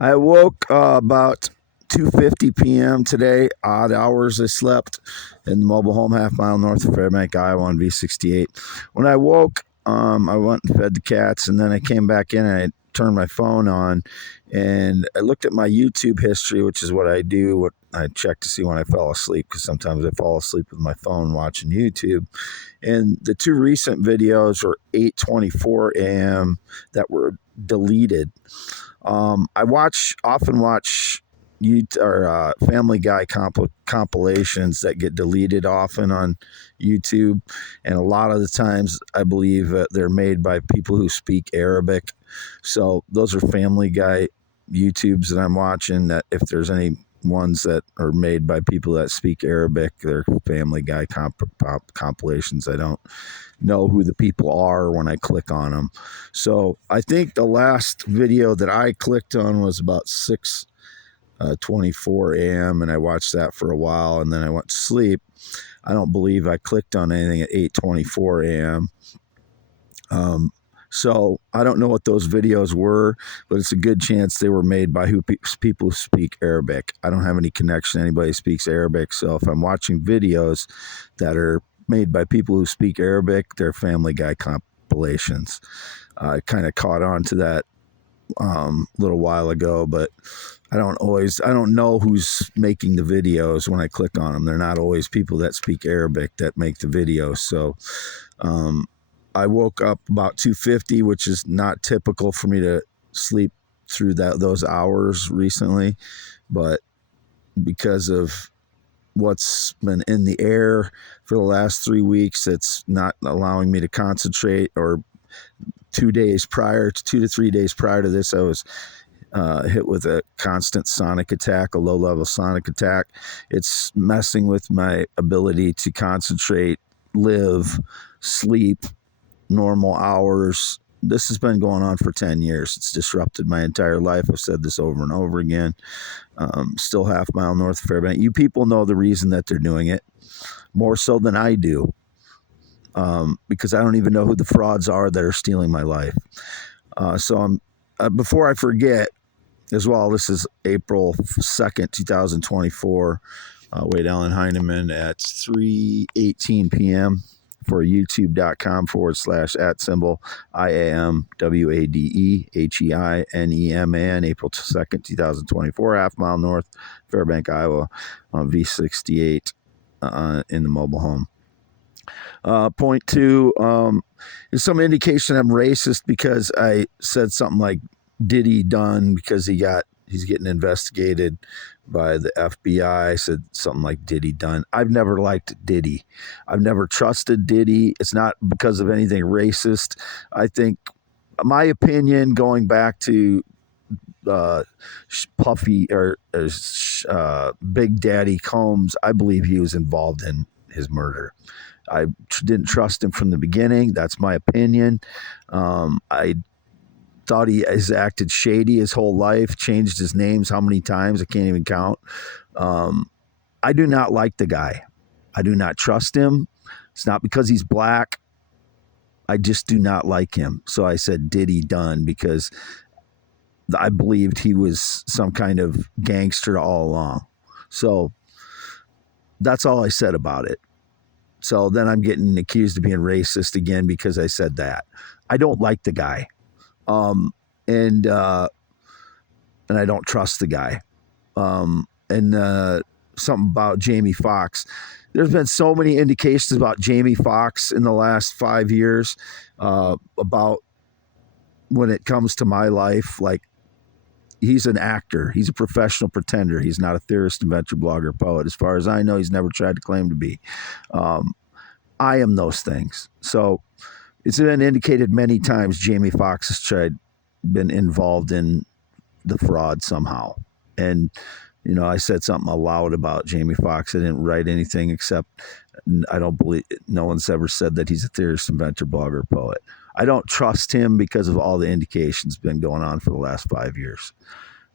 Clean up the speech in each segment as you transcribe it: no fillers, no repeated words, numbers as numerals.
I woke about 2:50 p.m. today. Odd hours I slept in the mobile home half mile north of Fairbank, Iowa on V68. When I woke, I went and fed the cats, and then I came back in and I turned my phone on, and I looked at my YouTube history, which is what I do. What I check to see when I fell asleep, because sometimes I fall asleep with my phone watching YouTube. And the two recent videos were 8:24 a.m. that were deleted. I often watch Family Guy compilations that get deleted often on YouTube, and a lot of the times I believe they're made by people who speak Arabic. So those are Family Guy YouTubes that I'm watching. That if there's any ones that are made by people that speak Arabic, they're Family Guy compilations. I don't know who the people are when I click on them. So I think the last video that I clicked on was about 6:24 a.m. and I watched that for a while and then I went to sleep. I don't believe I clicked on anything at 8:24 a.m. So I don't know what those videos were, but it's a good chance they were made by people who speak Arabic. I don't have any connection to anybody who speaks Arabic. So if I'm watching videos that are made by people who speak Arabic, they're Family Guy compilations. I kind of caught on to that a little while ago, but I don't know who's making the videos when I click on them. They're not always people that speak Arabic that make the videos. So I woke up about 2:50, which is not typical for me to sleep through those hours recently, but because of what's been in the air for the last 3 weeks, it's not allowing me to concentrate. Or 2 to 3 days prior to this, I was hit with a constant sonic attack, a low-level sonic attack. It's messing with my ability to concentrate, live, sleep, normal hours. This has been going on for 10 years. It's disrupted my entire life. I've said this over and over again. Still half mile north of Fairbank. You people know the reason that they're doing it, more so than I do, because I don't even know who the frauds are that are stealing my life. Before I forget as well, this is April 2nd, 2024. Wade Allen Heineman at 3:18 p.m. for youtube.com/@ IAMWADEHEINEMAN, April 2nd, 2024, half mile north, Fairbank, Iowa, on V68 in the mobile home. Point two is some indication I'm racist because I said something like Diddy done because he's getting investigated by the FBI. I said something like Diddy done. I've never liked Diddy. I've never trusted Diddy. It's not because of anything racist. I think my opinion, going back to Puffy or Big Daddy Combs, I believe he was involved in his murder. I didn't trust him from the beginning. That's my opinion. I thought he has acted shady his whole life, changed his names how many times, I can't even count. I do not like the guy. I do not trust him. It's not because he's black. I just do not like him. So I said Diddy done because I believed he was some kind of gangster all along. So that's all I said about it. So then I'm getting accused of being racist again because I said that. I don't like the guy. And I don't trust the guy. Something about Jamie Foxx. There's been so many indications about Jamie Foxx in the last 5 years about when it comes to my life. Like, he's an actor. He's a professional pretender. He's not a theorist, inventor, blogger, poet. As far as I know, he's never tried to claim to be. I am those things. So it's been indicated many times Jamie Foxx has been involved in the fraud somehow. And, I said something aloud about Jamie Foxx. I didn't write anything except I don't believe no one's ever said that he's a theorist, inventor, blogger, poet. I don't trust him because of all the indications been going on for the last 5 years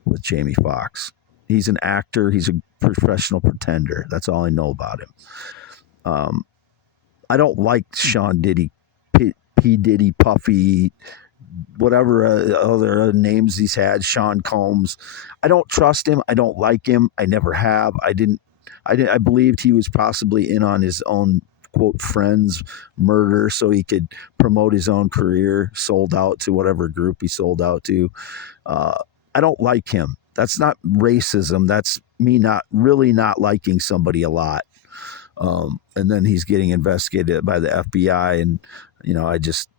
with Jamie Foxx. He's an actor. He's a professional pretender. That's all I know about him. I don't like Sean Diddy, P. Diddy, Puffy, whatever other names he's had, Sean Combs. I don't trust him. I don't like him. I never have. I believed he was possibly in on his own quote friend's murder so he could promote his own career, sold out to whatever group he sold out to. I don't like him. That's not racism. That's me not liking somebody a lot. And then he's getting investigated by the FBI, and I just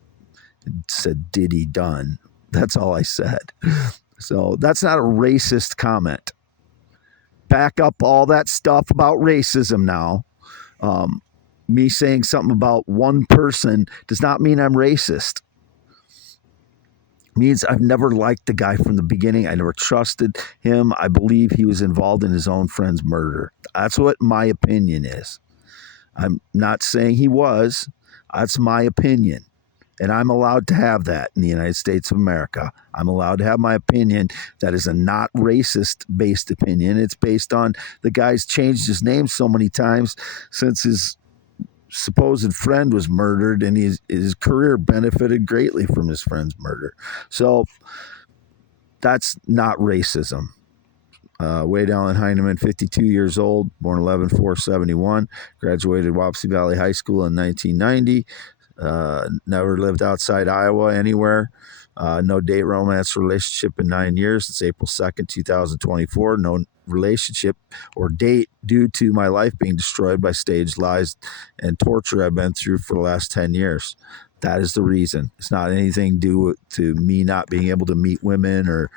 said Diddy done. That's all I said. So that's not a racist comment. Back up all that stuff about racism now. Me saying something about one person does not mean I'm racist. It means I've never liked the guy from the beginning. I never trusted him. I believe he was involved in his own friend's murder. That's what my opinion is. I'm not saying he was. That's my opinion. And I'm allowed to have that in the United States of America. I'm allowed to have my opinion. That is a not racist-based opinion. It's based on the guy's changed his name so many times since his supposed friend was murdered, and his career benefited greatly from his friend's murder. So that's not racism. Wade Allen Heineman, 52 years old, born 11/4/71, graduated Wapsie Valley High School in 1990. Never lived outside Iowa anywhere. No date romance relationship in 9 years. It's April 2nd, 2024. No relationship or date due to my life being destroyed by staged lies and torture I've been through for the last 10 years. That is the reason. It's not anything due to me not being able to meet women or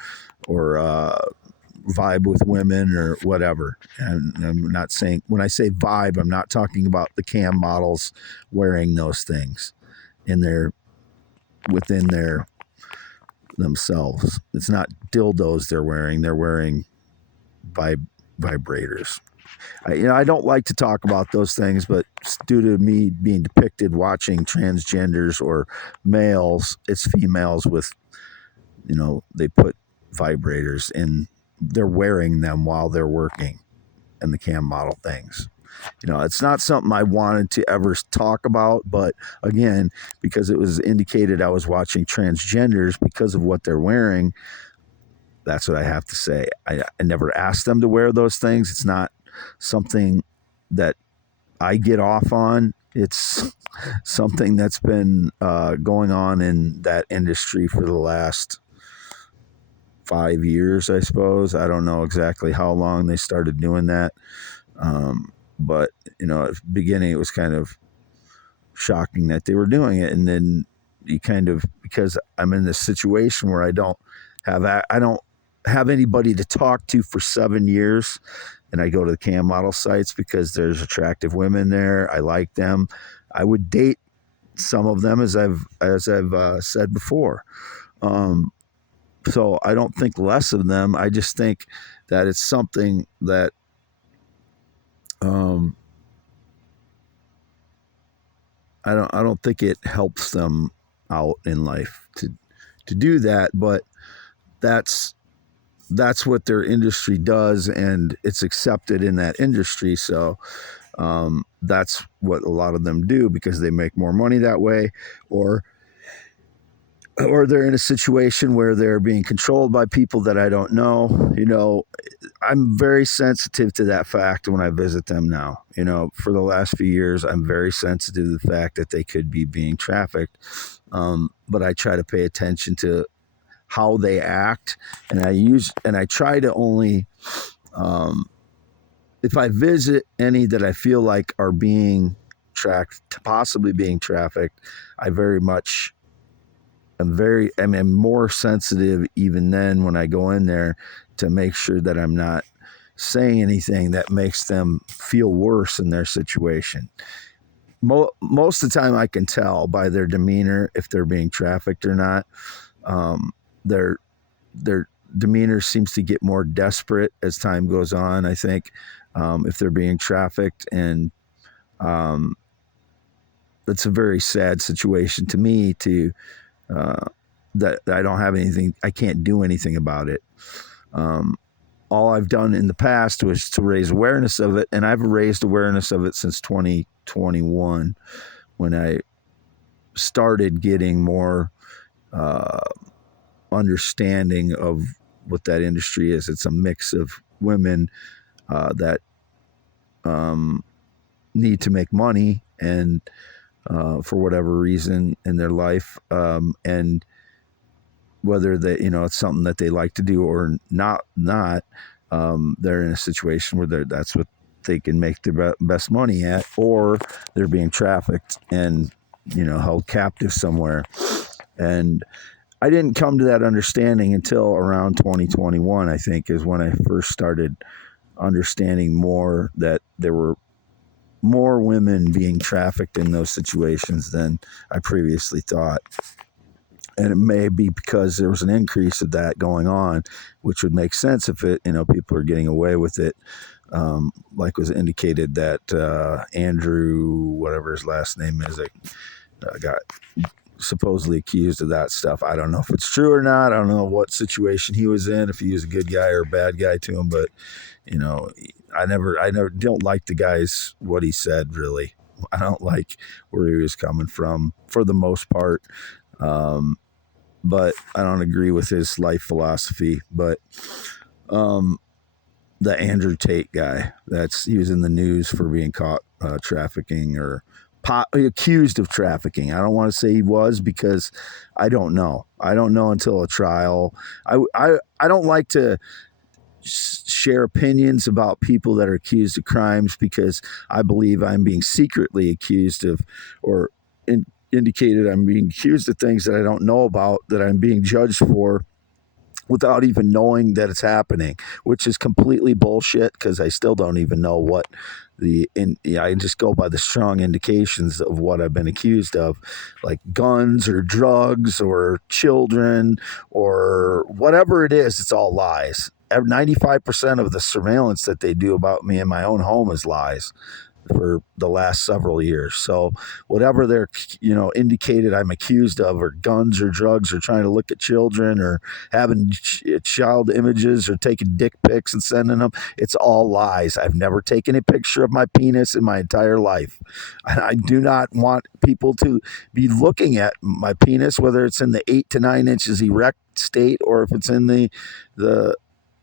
vibe with women or whatever. And I'm not saying, when I say vibe, I'm not talking about the cam models wearing those things within themselves. It's not dildos they're wearing vibrators. I don't like to talk about those things, but due to me being depicted watching transgenders or males, it's females with, they put vibrators in, they're wearing them while they're working in the cam model things. It's not something I wanted to ever talk about, but again, because it was indicated I was watching transgenders because of what they're wearing, that's what I have to say. I never asked them to wear those things. It's not something that I get off on. It's something that's been going on in that industry for the last 5 years, I suppose. I don't know exactly how long they started doing that. But, at the beginning, it was kind of shocking that they were doing it. And then you because I'm in this situation where I don't have anybody to talk to for 7 years. And I go to the cam model sites because there's attractive women there. I like them. I would date some of them, as I've said before. So I don't think less of them. I just think that it's something that I don't think it helps them out in life to do that, but that's what their industry does, and it's accepted in that industry. So that's what a lot of them do because they make more money that way, or they're in a situation where they're being controlled by people that I don't know. I'm very sensitive to that fact when I visit them now. For the last few years, I'm very sensitive to the fact that they could be being trafficked. But I try to pay attention to how they act, and I try to only, if I visit any that I feel like are being possibly being trafficked, I'm more sensitive even then when I go in there to make sure that I'm not saying anything that makes them feel worse in their situation. Most of the time I can tell by their demeanor if they're being trafficked or not. Their demeanor seems to get more desperate as time goes on, I think, if they're being trafficked. And that's a very sad situation to me that I don't have anything, I can't do anything about it. All I've done in the past was to raise awareness of it, and I've raised awareness of it since 2021 when I started getting more uh, understanding of what that industry is. It's a mix of women that need to make money and for whatever reason in their life, and whether they, it's something that they like to do or not, they're in a situation where that's what they can make the best money at, or they're being trafficked and held captive somewhere. And I didn't come to that understanding until around 2021, I think, is when I first started understanding more that there were more women being trafficked in those situations than I previously thought. And it may be because there was an increase of that going on, which would make sense if people are getting away with it. Like was indicated that Andrew, whatever his last name is, got supposedly accused of that stuff. I don't know if it's true or not. I don't know what situation he was in, if he was a good guy or a bad guy to him, but I never don't like the guy's what he said, really. I don't like where he was coming from for the most part. But I don't agree with his life philosophy. But the Andrew Tate guy, he was in the news for being caught trafficking or accused of trafficking. I don't want to say he was, because I don't know. I don't know until a trial. I don't like to share opinions about people that are accused of crimes, because I believe I'm being secretly accused of, or indicated I'm being accused of things that I don't know about, that I'm being judged for without even knowing that it's happening, which is completely bullshit, because I still don't even know what I just go by the strong indications of what I've been accused of, like guns or drugs or children or whatever it is. It's all lies. 95% of the surveillance that they do about me in my own home is lies for the last several years. So whatever they're, indicated I'm accused of, or guns or drugs or trying to look at children or having child images or taking dick pics and sending them, it's all lies. I've never taken a picture of my penis in my entire life. I do not want people to be looking at my penis, whether it's in the 8 to 9 inches erect state or if it's in the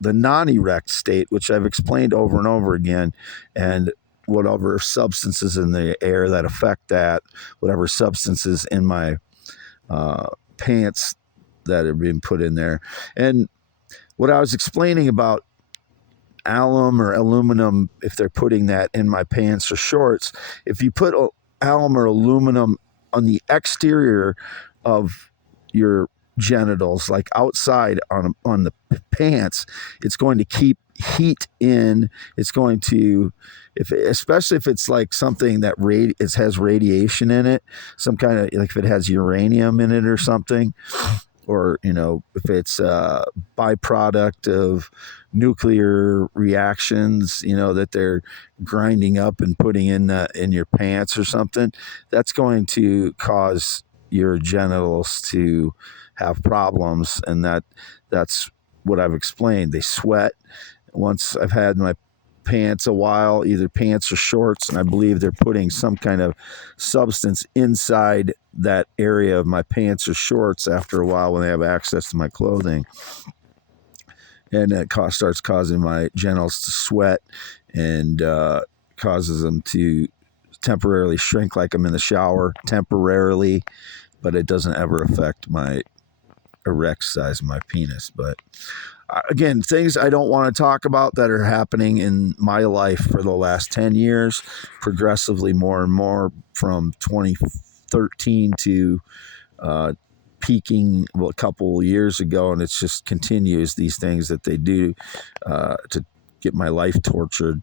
non-erect state, which I've explained over and over again. And whatever substances in the air that affect that, whatever substances in my pants that are being put in there. And what I was explaining about alum or aluminum, if they're putting that in my pants or shorts, if you put alum or aluminum on the exterior of your genitals, like outside on the pants, it's going to keep heat in. It's going to, especially if it's like something that it has radiation in it, some kind of, like if it has uranium in it or something, or if it's a byproduct of nuclear reactions, that they're grinding up and putting in your pants or something, that's going to cause your genitals to have problems. And that's what I've explained. They sweat. Once I've had my pants a while, either pants or shorts, and I believe they're putting some kind of substance inside that area of my pants or shorts after a while when they have access to my clothing. And that starts causing my genitals to sweat and causes them to temporarily shrink, like I'm in the shower temporarily, but it doesn't ever affect my erect size of my penis. But again, things I don't want to talk about that are happening in my life for the last 10 years, progressively more and more from 2013 to peaking a couple of years ago. And it's just continues, these things that they do to get my life tortured.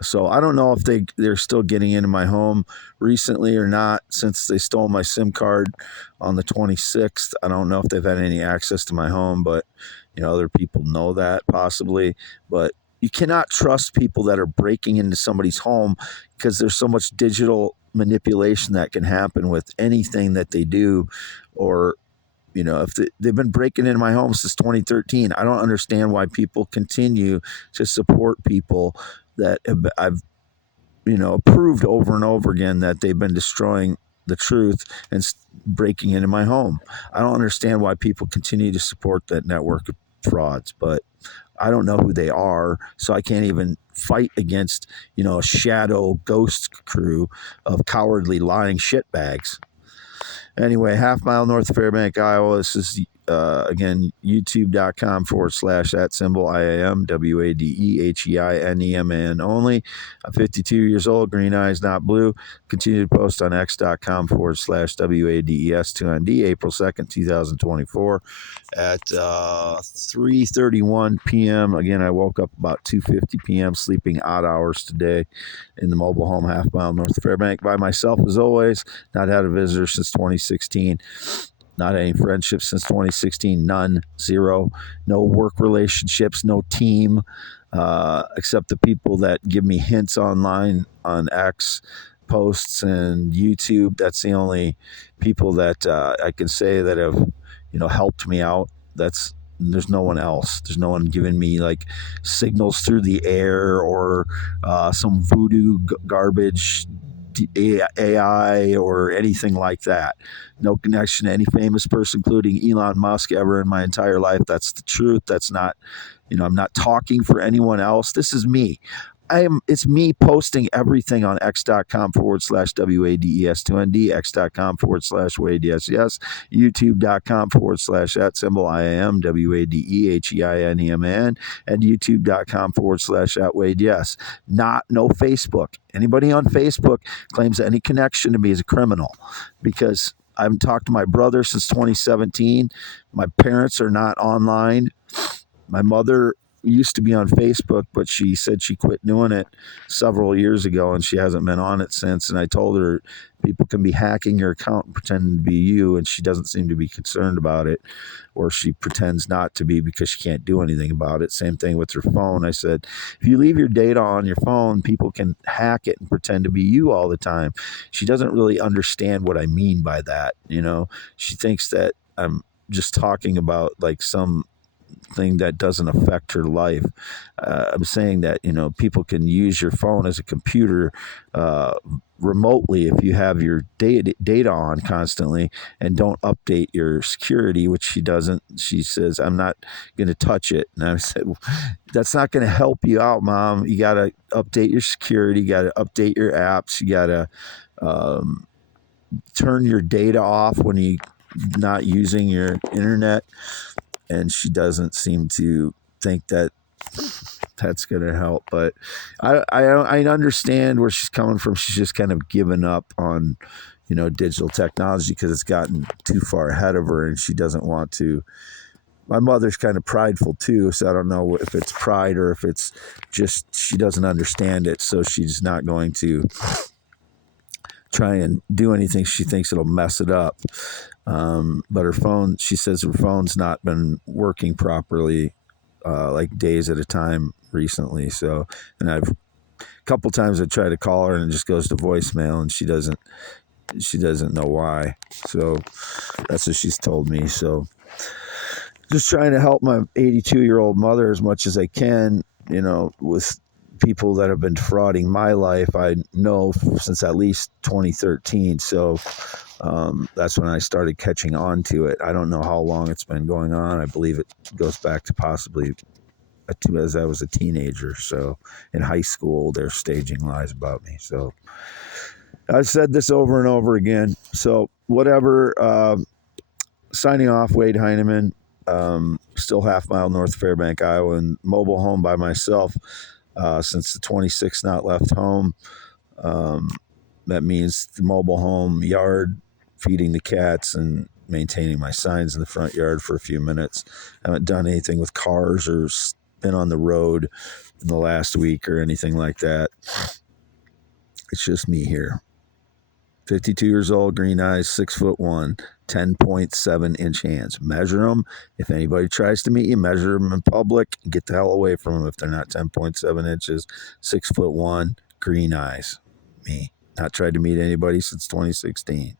So I don't know if they're still getting into my home recently or not, since they stole my SIM card on the 26th. I don't know if they've had any access to my home, but other people know that possibly. But you cannot trust people that are breaking into somebody's home, because there's so much digital manipulation that can happen with anything that they do. Or if they've been breaking into my home since 2013, I don't understand why people continue to support people that I've approved over and over again that they've been destroying the truth and breaking into my home. I don't understand why people continue to support that network of frauds, but I don't know who they are, so I can't even fight against, a shadow ghost crew of cowardly lying shitbags. Anyway, half mile north of Fairbank, Iowa. This is, again, youtube.com/@ IAMWADEHEINEMAN only. I'm 52 years old, green eyes, not blue. Continue to post on x.com/WADES2ND, April 2nd, 2024 at 3:31 p.m. Again, I woke up about 2:50 p.m., sleeping odd hours today in the mobile home half mile north of Fairbank by myself as always. Not had a visitor since 2016. Not any friendships since 2016. None. Zero. No work relationships. No team, except the people that give me hints online on X posts and YouTube. That's the only people that I can say that have, helped me out. There's no one else. There's no one giving me like signals through the air or some voodoo garbage AI or anything like that. No connection to any famous person, including Elon Musk, ever in my entire life. That's the truth. That's not, I'm not talking for anyone else. This is me. It's me posting everything on x.com/WADES2ND, x.com/WADES, youtube.com/@ IAMWADEHEINEMAN, and youtube.com/@WADES. No Facebook. Anybody on Facebook claims any connection to me is a criminal, because I haven't talked to my brother since 2017. My parents are not online. My mother used to be on Facebook, but she said she quit doing it several years ago, and she hasn't been on it since. And I told her people can be hacking your account and pretending to be you, and she doesn't seem to be concerned about it, or she pretends not to be because she can't do anything about it. Same thing with her phone. I said, if you leave your data on your phone, people can hack it and pretend to be you all the time. She doesn't really understand what I mean by that. She thinks that I'm just talking about like some thing that doesn't affect her life. I'm saying that, people can use your phone as a computer remotely if you have your data on constantly and don't update your security, which she doesn't. She says, I'm not going to touch it. And I said, well, that's not going to help you out, Mom. You got to update your security. You got to update your apps. You got to turn your data off when you're not using your internet. And she doesn't seem to think that that's going to help. But I understand where she's coming from. She's just kind of given up on, digital technology because it's gotten too far ahead of her, and she doesn't want to. My mother's kind of prideful too, so I don't know if it's pride or if it's just she doesn't understand it, so she's not going to try and do anything. She thinks it'll mess it up. But her phone, she says her phone's not been working properly, like days at a time recently. So, and a couple times I try to call her and it just goes to voicemail, and she doesn't know why. So that's what she's told me. So just trying to help my 82-year-old mother as much as I can, with people that have been defrauding my life. I know since at least 2013. So that's when I started catching on to it. I don't know how long it's been going on. I believe it goes back to possibly as I was a teenager. So in high school, they're staging lies about me. So I've said this over and over again. So whatever, signing off, Wade Heineman, still half mile north of Fairbank, Iowa, and mobile home by myself. Since the 26th, not left home. That means the mobile home, yard, feeding the cats, and maintaining my signs in the front yard for a few minutes. I haven't done anything with cars or been on the road in the last week or anything like that. It's just me here. 52 years old, green eyes, 6'1", 10.7-inch hands. Measure them. If anybody tries to meet you, measure them in public. Get the hell away from them if they're not 10.7 inches. 6'1", green eyes. Me. Not tried to meet anybody since 2016.